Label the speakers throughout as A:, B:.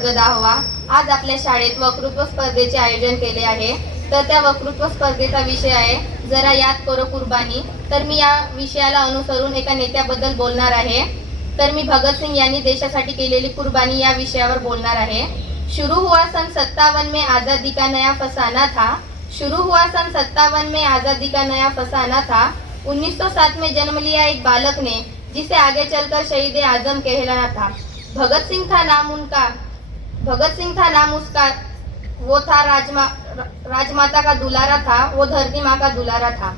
A: वर्ग दहावा आज आपल्या शाळेत वक्तृत्व स्पर्धेचे आयोजन केले आहे तर त्या वक्तृत्व स्पर्धेचा विषय आहे जरा याद करो कुर्बानी तर मी या विषयाला अनुसरून एका नेत्याबद्दल बोलणार आहे तर मी भगतसिंग यांनी देशासाठी केलेली कुर्बानी या विषयावर बोलणार आहे शुरू हुआ सन सत्तावन में आज़ादी का नया फसाना था शुरू हुआ सन सत्तावन में आज़ादी का नया फसाना था 1907 में जन्म लिया एक बालक ने जिसे आगे चलकर शहीद आजम कहलाना था भगत सिंह था नाम उनका भगतसिंग था नाम उसका वो था राजमा राजमाता का दुलारा था वो धरती माँ का दुलारा था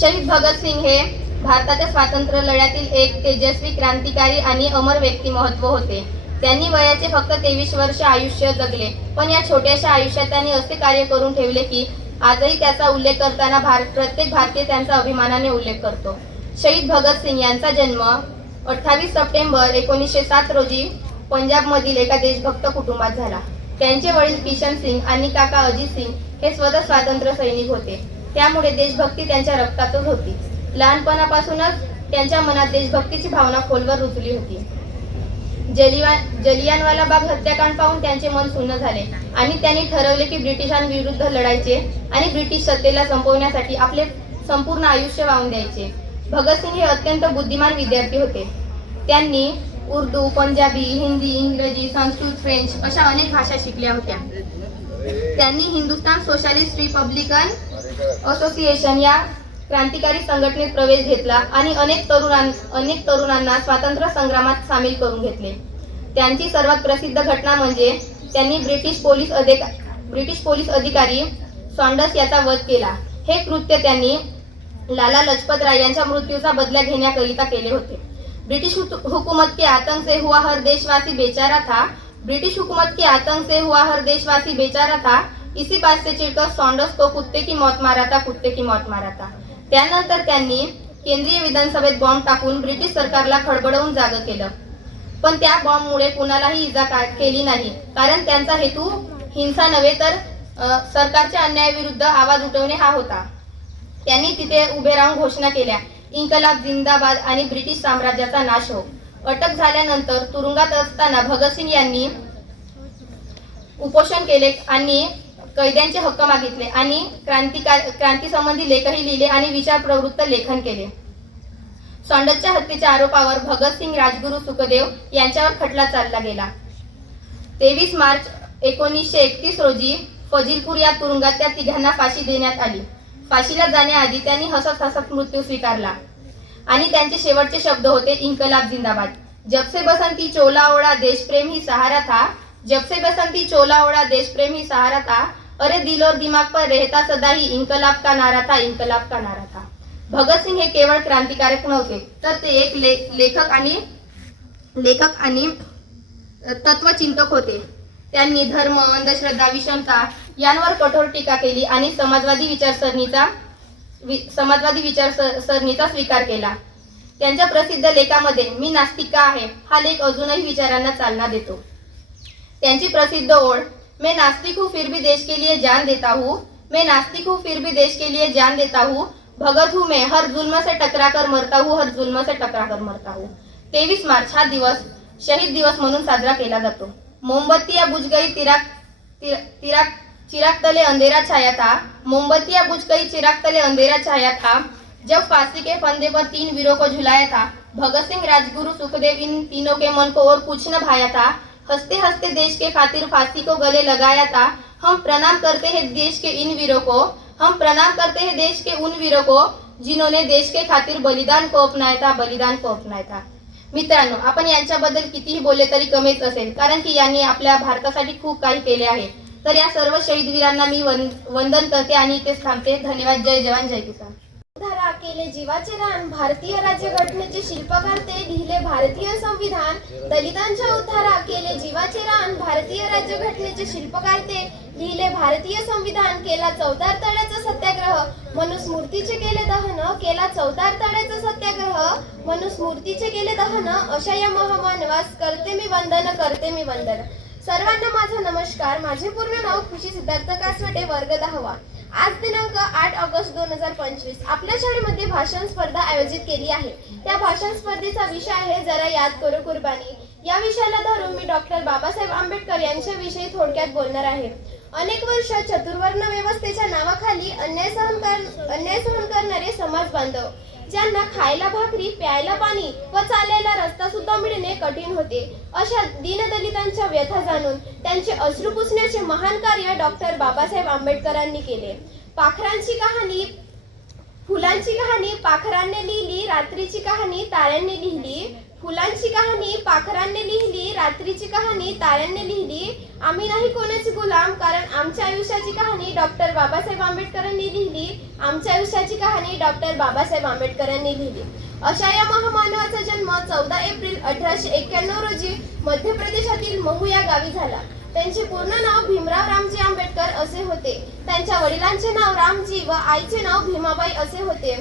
A: शहीद भगत हे भारताच्या स्वातंत्र्य लढ्यातील एक तेजस्वी क्रांतिकारी आणि अमर व्यक्तिमत्व होते त्यांनी वयाचे फक्त तेवीस वर्ष आयुष्य जगले पण या छोट्याशा आयुष्यात त्यांनी असे कार्य करून ठेवले की आजही त्याचा उल्लेख करताना भारत प्रत्येक भारतीय त्यांचा अभिमानाने उल्लेख करतो शहीद भगत सिंग यांचा जन्म अठ्ठावीस सप्टेंबर एकोणीसशे सात रोजी पंजाबमधील एका देशभक्त कुटुंबात झाला त्यांचे वडील किशन सिंग आणि काका अजित सिंग हे स्वतः स्वातंत्र्य सैनिक होते त्यामुळे देशभक्ती त्यांच्या रक्तातच होती लहानपणापासूनच त्यांच्या मनात देशभक्तीची भावना खोलवर रुजली होती जलियानवाला बाग हत्याकांड पाहून त्यांचे मन सुन्न झाले आणि त्यांनी ठरवले की ब्रिटिशांविरुद्ध लढायचे आणि ब्रिटिश सत्तेला संपवण्यासाठी आपले संपूर्ण आयुष्य वाहून द्यायचे भगतसिंग हे अत्यंत बुद्धिमान विद्यार्थी होते त्यांनी उर्दू पंजाबी हिंदी इंग्रजी संस्कृत फ्रेंच अशा अनेक भाषा शिकल्या होत्या त्यांनी हिंदुस्तान सोशालिस्ट रिपब्लिकन असोसिएशन या क्रांतिकारी संघटनेत प्रवेश घेतला आणि अनेक तरुणां अनेक तरुणांना स्वातंत्र्य संग्रामात सामील करून घेतले त्यांची सर्वात प्रसिद्ध घटना म्हणजे त्यांनी ब्रिटिश पोलीस अधिका ब्रिटिश पोलीस अधिकारी सॉन्डस याचा वध केला हे कृत्य त्यांनी लाला लजपत राय यांच्या मृत्यूचा बदला घेण्याकरिता केले होते ब्रिटिश हुकूमत के आतंक से हुआ हर देशवासी बेचारा था ब्रिटिश हुकूमत के आतंक से हुआ हर देशवासी बेचारा था इसी बात से चिडकर सॉन्डर्स को कुत्ते की मौत मारा था कुत्ते की मौत मारा था त्यानंतर त्यांनी केंद्रीय विधानसभेत बॉम्ब टाकून ब्रिटिश सरकारला खडबडवून जागं केलं पण त्या बॉम्बमुळे कुणालाही इजा केली नाही कारण त्यांचा हेतू हिंसा नव्हे तर सरकारच्या अन्यायाविरुद्ध आवाज उठवणे हा होता त्यांनी तिथे उभे राहून घोषणा केल्या इंकलाब जिंदाबाद आणि ब्रिटिश साम्राज्याचा नाश हो अटक झाल्यानंतर तुरुंगात असताना भगतसिंग यांनी उपोषण केले आणि कैद्यांचे हक्क मागितले आणि क्रांतिका क्रांती संबंधी लेखही लिहिले आणि विचार प्रवृत्त लेखन केले सॉन्डसच्या हत्येच्या आरोपावर भगतसिंग राजगुरू सुखदेव यांच्यावर खटला चालला गेला तेवीस मार्च एकोणीसशे एकतीस रोजी फजिलपूर या तुरुंगात त्या तिघांना फाशी देण्यात आली फाशीला जाण्याआधी त्यांनी हसत हसत मृत्यू स्वीकारला आणि त्यांचे शेवटचे शब्द होते इन्कलाब जिंदाबाद जबसे बसंती चोला ओळा देशप्रेम ही सहारा था जबसे बसंती चोला ओळा देशप्रेम ही सहारा था अरे दिल और दिमाग पर रहता सदा ही इन्कलाब का नारा था इन्कलाब का नारा था भगत भगतसिंग हे केवळ क्रांतिकारक नव्हते तर ते एक ले, लेखक आणि लेखक आणि तत्वचिंतक होते त्यांनी धर्म अंधश्रद्धा विषमता यांवर कठोर टीका केली आणि समाजवादी विचारसरणीचा वि समाजवादी विचार सरणीचा स्वीकार केला त्यांच्या प्रसिद्ध लेखामध्ये मी नास्तिका आहे हा लेख अजूनही विचारांना चालना देतो त्यांची प्रसिद्ध ओढ मैं नास्तिक हू फिर भी देश के लिए जान देता हूँ मैं नास्तिक हू फिर भी देश के लिए जान देता हूँ भगत हूँ मैं हर जुल्म से टकरा कर मरता हूँ हर जुल्म से टकरा कर मरता हूँ तेवीस मार्च हा दिवस शहीद दिवस म्हणून साजरा केला जातो मोमबत्ती या बुजगाई तिराक तिराक चिराग तले अंधेरा छाया था मोमबत्तियां बुझ गई चिराग तले अंधेरा छाया था जब फांसी के फंदे पर तीन वीरों को झुलाया था भगत सिंह राजगुरु सुखदेव इन तीनों के मन को और कुछ न भाया था हंसते हंसते देश के खातिर फांसी को गले लगाया था हम प्रणाम करते हैं देश के इन वीरों को हम प्रणाम करते हैं देश के उन वीरों को जिन्होंने देश के खातिर बलिदान को अपनाया था बलिदान को अपनाया था मित्रांनो आपण यांच्याबद्दल कितीही बोलले तरी कमीच असेल कारण की यांनी आपल्या भारतासाठी खूप काही केले आहे तर या सर्व शहीद वीरांना मी वन वंदन करते आणि इथेच थांबते धन्यवाद जय जवान जय किसान
B: केले जीवाचे रान भारतीय राज्यघटनेचे शिल्पकार ते लिहिले भारतीय संविधान दलितांच्या उद्धारा केले जीवाचे रान भारतीय राज्यघटनेचे शिल्पकार ते लिहिले भारतीय संविधान केला चौदार तळ्याचा सत्याग्रह मूर्तीचे केले दहन केला चौदार तळ्याचा सत्याग्रह मूर्तीचे केले दहन अशा या महामानवास करते मी वंदन करते मी वंदन सर्वांना माझा नमस्कार माझे पूर्ण नाव खुशी सिद्धार्थ कासवटे वर्ग दहावा आज दिनांक आठ ऑगस्ट दोन हजार पंचवीस आपल्या शाळेमध्ये भाषण स्पर्धा आयोजित केली आहे त्या भाषण स्पर्धेचा विषय आहे जरा याद करू कुर्बानी या विषयाला धरून मी डॉक्टर बाबासाहेब आंबेडकर यांच्याविषयी थोडक्यात बोलणार आहे अनेक वर्ष चतुर्वर्ण व्यवस्थेच्या नावाखाली अन्याय सहन कर अन्याय सहन करणारे समाज बांधव ज्यांना खायला भाकरी प्यायला पाणी व चालायला रस्ता सुद्धा मिळणे कठीण होते अशा दीनदलितांच्या व्यथा जाणून त्यांचे अश्रू पुसण्याचे महान कार्य डॉक्टर बाबासाहेब आंबेडकरांनी केले पाखरांची कहाणी फुलांची कहाणी पाखरांनी लिहिली रात्रीची कहाणी ताऱ्यांनी लिहिली फुलांची कहाणी पाखरांनी लिहिली रात्रीची कहाणी ताऱ्यांनी लिहिली आम्ही नाही कोणाची गुलाम कारण आमच्या आयुष्याची कहाणी डॉक्टर बाबासाहेब आंबेडकरांनी लिहिली आमच्या आयुष्याची कहाणी डॉक्टर बाबासाहेब आंबेडकरांनी लिहिली अशा या महामानवाचा जन्म चौदा एप्रिल अठराशे एक्क्याण्णव रोजी मध्य प्रदेशातील महू या गावी झाला त्यांचे पूर्ण नाव भीमराव होते त्यांच्या वडिलांचे नाव रामजी व आईचे नाव भीमाबाई असे होते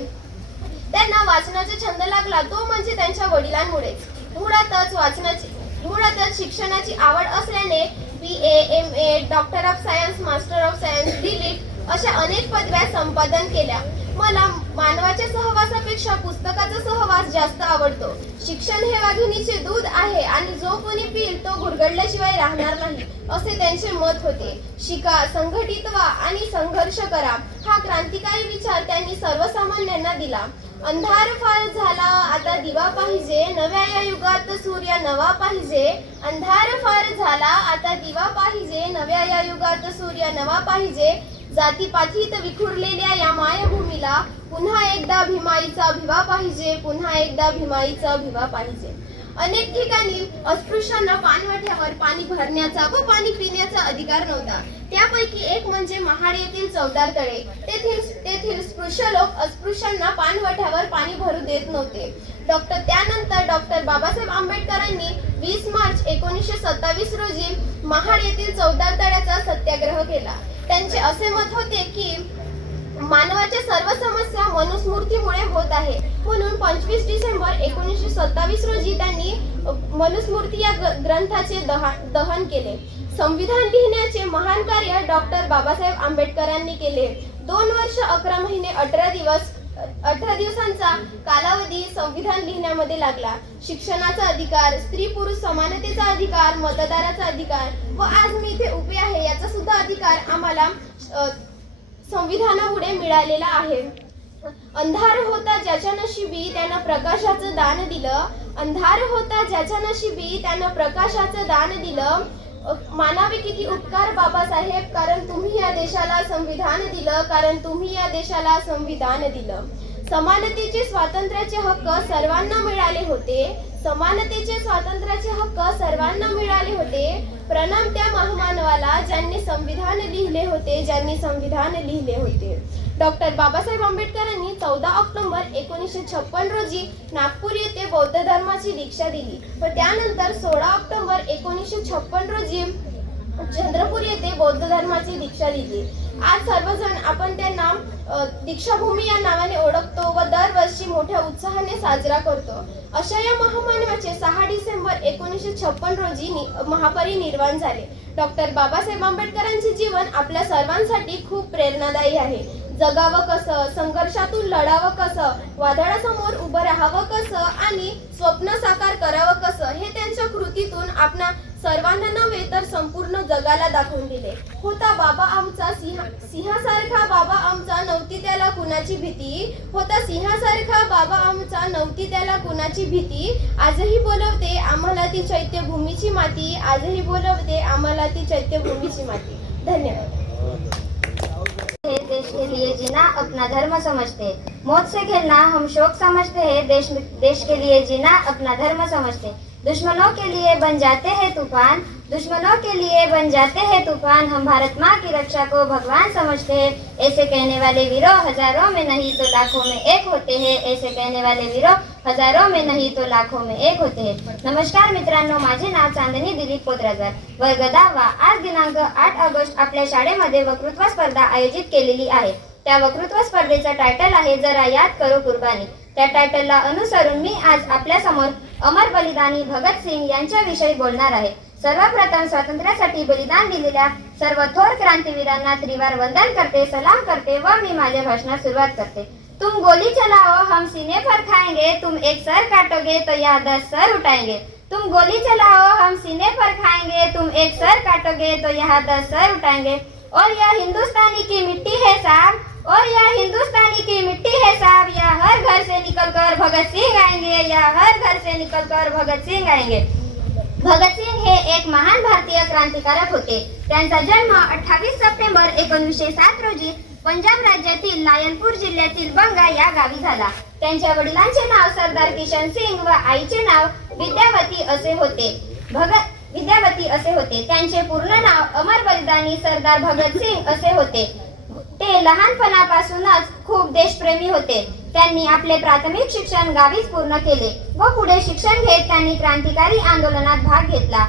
B: त्यांना वाचनाचा छंद लागला तो म्हणजे त्यांच्या वडिलांमुळे मुळातच वाचनाची मुळातच शिक्षणाची आवड असल्याने B A M A doctor of science master of science D Litt अशा अनेक पदव्या संपादन केल्या मला मानवाच्या सहवासापेक्षा पुस्तकाचा सहवास जास्त आवडतो शिक्षण हे वाघिणीचे दूध आहे आणि जो कोणी पिईल तो गुरगडल्याशिवाय राहणार नाही असे त्यांचे मत होते शिका संघटित व्हा आणि संघर्ष करा हा क्रांतिकारी विचार त्यांनी सर्वसामान्यांना दिला अंधार फार झाला आता दिवा पाहिजे नव्या या युगात सूर्य नवा पाहिजे अंधार फार झाला आता दिवा पाहिजे नव्या या युगात सूर्य नवा पाहिजे जातीपातीत विखुरलेल्या या मायभूमीला पुन्हा एकदा भीमाईचा भिवा पाहिजे पुन्हा एकदा भीमाईचा भिवा पाहिजे अनेक ठिकाणी अस्पृश्यांना पानवठ्यावर पाणी भरण्याचा व पाणी पिण्याचा अधिकार नव्हता त्यापैकी एक म्हणजे महाड येथील चौदार तळे तेथील तेथील स्पृश्य लोक अस्पृश्यांना पानवठ्यावर पाणी भरू देत नव्हते डॉक्टर त्यानंतर डॉक्टर बाबासाहेब आंबेडकरांनी वीस मार्च एकोणीसशे सत्तावीस रोजी महाड येथील चौदार तळ्याचा सत्याग्रह केला त्यांचे असे मत होते की मानवाच्या सर्व समस्या मनुस्मृतीमुळे होत आहे म्हणून पंचवीस डिसेंबर एकोणीसशे सत्तावीस रोजी त्यांनी मनुस्मृती या ग्रंथाचे दहन केले संविधान लिहिण्याचे महान कार्य डॉक्टर बाबासाहेब आंबेडकरांनी केले दोन वर्ष अकरा महिने अठरा दिवस अठरा दिवसांचा कालावधी संविधान लिहिण्यामध्ये लागला शिक्षणाचा अधिकार स्त्री पुरुष समानतेचा अधिकार मतदाराचा अधिकार व आज मी इथे उभे आहे याचा सुद्धा अधिकार आम्हाला संविधानामुळे मिळालेला आहे अंधार होता ज्याच्या नशिबी त्यांना प्रकाशाचं दान दिलं अंधार होता ज्याच्या नशिबी त्यांना प्रकाशाचं दान दिलं मानावे किती उपकार बाबासाहेब कारण तुम्ही या देशाला संविधान दिलं कारण तुम्ही या देशाला संविधान दिलं समानतेचे स्वातंत्र्याचे हक्क सर्वांना मिळाले होते समानतेचे स्वातंत्र्याचे हक्क सर्वांना मिळाले होते प्रणाम त्या महामानवाला ज्यांनी संविधान लिहिले होते ज्यांनी संविधान लिहिले होते डॉक्टर बाबासाहेब आंबेडकरांनी चौदा ऑक्टोबर एकोणीसशे छप्पन रोजी नागपूर येथे बौद्ध धर्माची दीक्षा दिली व त्यानंतर सोळा ऑक्टोबर एकोणीसशे छप्पन रोजी चंद्रपूर येथे बौद्ध धर्माची दीक्षा दिली आज सर्वजण आपण त्यांना दीक्षाभूमी या नावाने ओळखतो व दरवर्षी मोठ्या उत्साहाने साजरा करतो अशा या महामानवाचे सहा डिसेंबर एकोणीसशे छप्पन रोजी महापरिनिर्वाण झाले डॉक्टर बाबासाहेब आंबेडकरांचे जीवन आपल्या सर्वांसाठी खूप प्रेरणादायी आहे जगावं कसं संघर्षातून लढावं कसं वादळासमोर उभं राहावं कसं आणि स्वप्न साकार करावं कसं हे त्यांच्या कृतीतून आपणा सर्वांना नव्हे तर संपूर्ण जगाला दाखवून दिले होता बाबा आमचा सिंह सिंहासारखा बाबा आमचा नव्हती त्याला कुणाची भीती होता सिंहासारखा बाबा आमचा नव्हती त्याला कुणाची भीती आजही बोलवते आम्हाला ती चैत्यभूमीची माती
C: आजही बोलवते आम्हाला ती चैत्यभूमीची माती धन्यवाद हैं देश के लिए जीना अपना धर्म समझते हैं मौत से खेलना हम शोक समझते हैं देश देश के लिए जीना अपना धर्म समझते दुश्मनों के लिए बन जाते हैं तूफान दुश्मनों के लिए बन जाते हैं तूफान हम भारत माँ की रक्षा को भगवान समझते हैं ऐसे कहने वाले वीरों हजारों में नहीं तो लाखों में एक होते हैं ऐसे कहने वाले वीरों हजारो में नहीं तो लाखों में एक होते नमस्कार मित्रांनो माझे नाव चांदनी दिलीप पोद्राजार वर्ग दहावा आज दिनांक आठ ऑगस्ट आपल्या शाळेमध्ये वक्तृत्व स्पर्धा आयोजित केलेली आहे त्या वक्तृत्व स्पर्धेचा टायटल आहे जरा याद करो कुर्बानी त्या टायटलला अनुसरून मी आज आपल्यासमोर अमर बलिदानी भगतसिंग यांच्याविषयी बोलणार आहे सर्वप्रथम स्वातंत्र्यासाठी बलिदान दिलेल्या सर्व थोर क्रांतीवीरांना त्रिवार वंदन करते सलाम करते व मी माझ्या भाषणात सुरुवात करते तुम गोली चलाओ हम सीने पर खाएंगे तुम एक सर काटोगे तो यह दस सर उठाएंगे तुम गोली चलाओ हम सीने पर खाएंगे तुम एक सर काटोगे तो यह दस सर उठाएंगे और यह हिंदुस्तानी की मिट्टी है साहब और यह हिंदुस्तानी की मिट्टी है साहब यह हर घर से निकल कर भगत सिंह आएंगे यह हर घर से निकल कर भगत सिंह आएंगे
D: भगत सिंह हे एक महान भारतीय
C: क्रांतिकारक होते त्यांचा जन्म अट्ठावी सप्टेंबर एकोणीसशे सात रोजी पंजाब राज्यातील लायनपूर जिल्ह्यातील बंगा या गावी झाला त्यांच्या वडिलांचे नाव सरदार किशन सिंग व आईचे नाव विद्यावती असे होते भगत विद्यावती असे होते त्यांचे पूर्ण नाव अमर बलिदानी सरदार भगत सिंग असे होते ते लहानपणापासूनच खूप देशप्रेमी होते त्यांनी आपले प्राथमिक शिक्षण गावीच पूर्ण केले व पुढे शिक्षण घेत त्यांनी क्रांतिकारी आंदोलनात भाग घेतला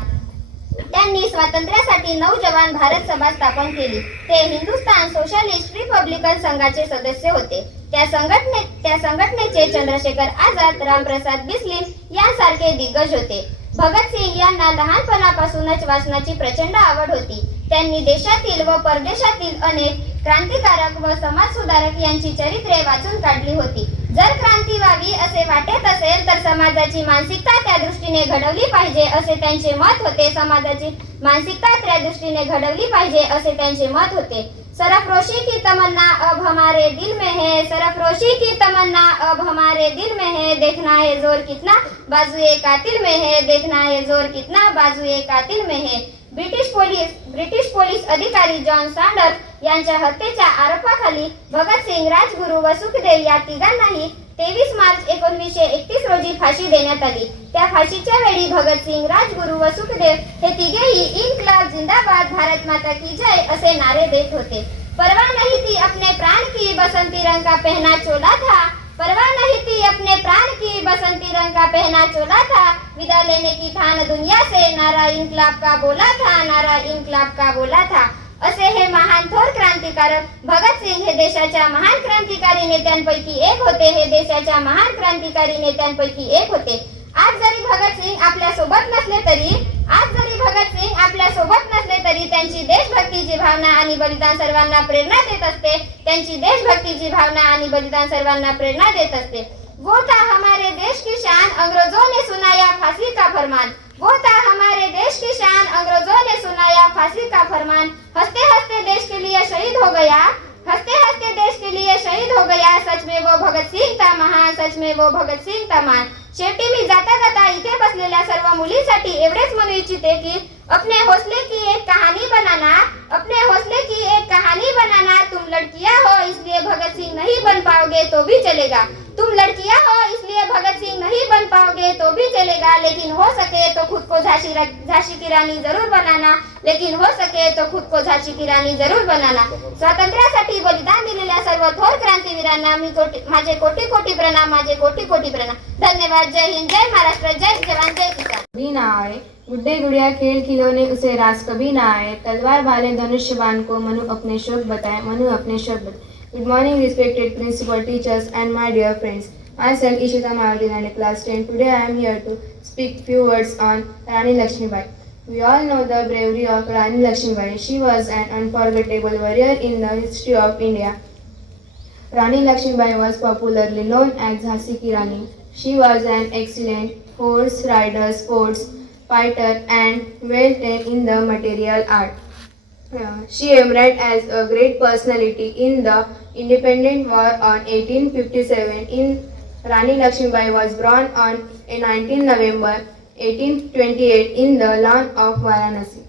C: त्यांनी स्वातंत्र्यासाठी नौजवान भारत सभा स्थापन केली ते हिंदुस्थान सोशलिस्ट रिपब्लिकन संघाचे सदस्य होते त्या संघटने त्या संघटनेचे चंद्रशेखर आझाद रामप्रसाद बिस्लिम यांसारखे दिग्गज होते भगतसिंग यांना लहानपणापासूनच वाचनाची प्रचंड आवड होती त्यांनी देशातील व परदेशातील अनेक क्रांतिकारक व समाजसुधारक यांची चरित्रे वाचून काढली होती जर क्रांती व्हावी असे वाटत असेल तर समाजाची मानसिकता त्या दृष्टीने घडवली पाहिजे असे त्यांचे मत होते समाजाची मानसिकता त्या दृष्टीने घडवली पाहिजे असे त्यांचे मत होते सरफरोशी की तमन्ना अब हमारे दिल में है सरफरोशी की तमन्ना अब हमारे दिल में है देखना है जोर कितना बाजूए कातिल में है देखना है जोर कितना बाजूए कातिल में है ब्रिटिश पोलीस ब्रिटिश पोलीस अधिकारी जॉन सॅंडर्स यांच्या हत्येच्या आरोपाखाली भगतसिंग राजगुरू व सुखदेव या तिघांनाही तेवीस मार्च एकोणीसशे एकतीस रोजी फाशी देण्यात आली त्या फाशीच्या वेळी भगतसिंग राजगुरू व सुखदेव हे तिघेही इनकलाब जिंदाबाद भारत माता की जय असे नारे देत होते परवा नहीं थी अपने प्राण की बसंती रंग का पहना चोला था परवा नहीं थी अपने प्राण की बसंती रंग का पहना चोला था विदा लेने की ठान दुनिया से नारा इनकलाब का बोला था नारा इनकलाब का बोला था असे हे महान थोर क्रांतिकारक भगतसिंग हे देशाच्या महान क्रांतिकारी नेत्यांपैकी एक होते हे देशाच्या महान क्रांतिकारी नेत्यांपैकी एक होते आज जरी भगतसिंग आपल्या सोबत नसले तरी आज जरी भगतसिंग आपल्या सोबत नसले तरी त्यांची देशभक्तीची भावना आणि बलिदान सर्वांना प्रेरणा देत असते त्यांची देशभक्तीची भावना आणि बलिदान सर्वांना प्रेरणा देत असते वो हमारे देश की शान अंग्रेजों ने सुनाया फांसी का फरमान वो था हमारे देश की शान अंग्रेजों ने सुनाया फांसी का फरमान हंसते हंसते देश के लिए शहीद हो गया हंसते हंसते देश के लिए शहीद हो गया सच में वो भगत सिंह था महान सच में वो भगत सिंह था महान शेवटी मी जाता जाता इथे बसलेल्या सर्व मुलींसाठी एवढेच म्हणू इच्छिते की अपने हौसले की एक कहानी बनाना अपने हौसले की एक कहानी बनाना तुम लड़कियां हो इसलिए भगत सिंह नहीं बन पाओगे तो भी चलेगा तुम लड़कियां हो इसलिए भगत सिंह नहीं बन पाओगे तो भी चलेगा लेकिन हो सके तो खुद को झांसी झांसी की रानी जरूर बनाना लेकिन हो सके तो खुद को झांसी की रानी जरूर बनाना स्वातंत्र्यासाठी बलिदान दिलेल्या सर्व थोर क्रांतीवीरांना मी कोटी माझे कोटी कोटी प्रणाम माझे कोटी कोटी प्रणाम धन्यवाद जय हिंद जय महाराष्ट्र जय जवान जय किसान
D: आए गुड्डे गुड़िया खेल खिलौने उसे रास कभी ना आए तलवार वाले धनुष्य को मनु अपने शोक बताए मनु अपने शोक बताए Good morning, respected principal, teachers, and my dear friends. Myself, Ishita Mahavirani, class 10. Today I am here to speak few words on Rani Lakshmibai. We all know the bravery of Rani Lakshmibai. She was an unforgettable warrior in the history of India. Rani Lakshmibai was popularly known as Jhansi Ki Rani. She was an excellent horse rider, sports fighter, and well trained in the material art. She emerged as a great personality in the independent war on 1857 in Rani Lakshmibai was born on 19 November 1828 in the lawn of Varanasi.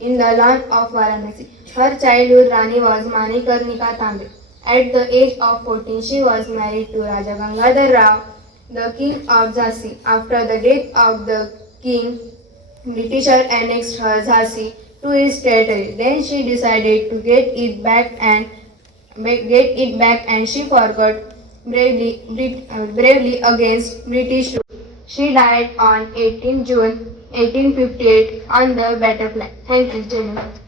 D: In the lawn of Varanasi. Her childhood Rani was Manikarnika Tambe. At the age of 14, she was married to Raja Gangadhar Rao, the king of Jhasi. After the death of the king, britisher annexed her Jhasi. to his territory. Then she decided to get it back and get it back and she forgot bravely, uh, bravely against British rule. She died on 18 June 1858 on the battlefield. Thank you, gentlemen.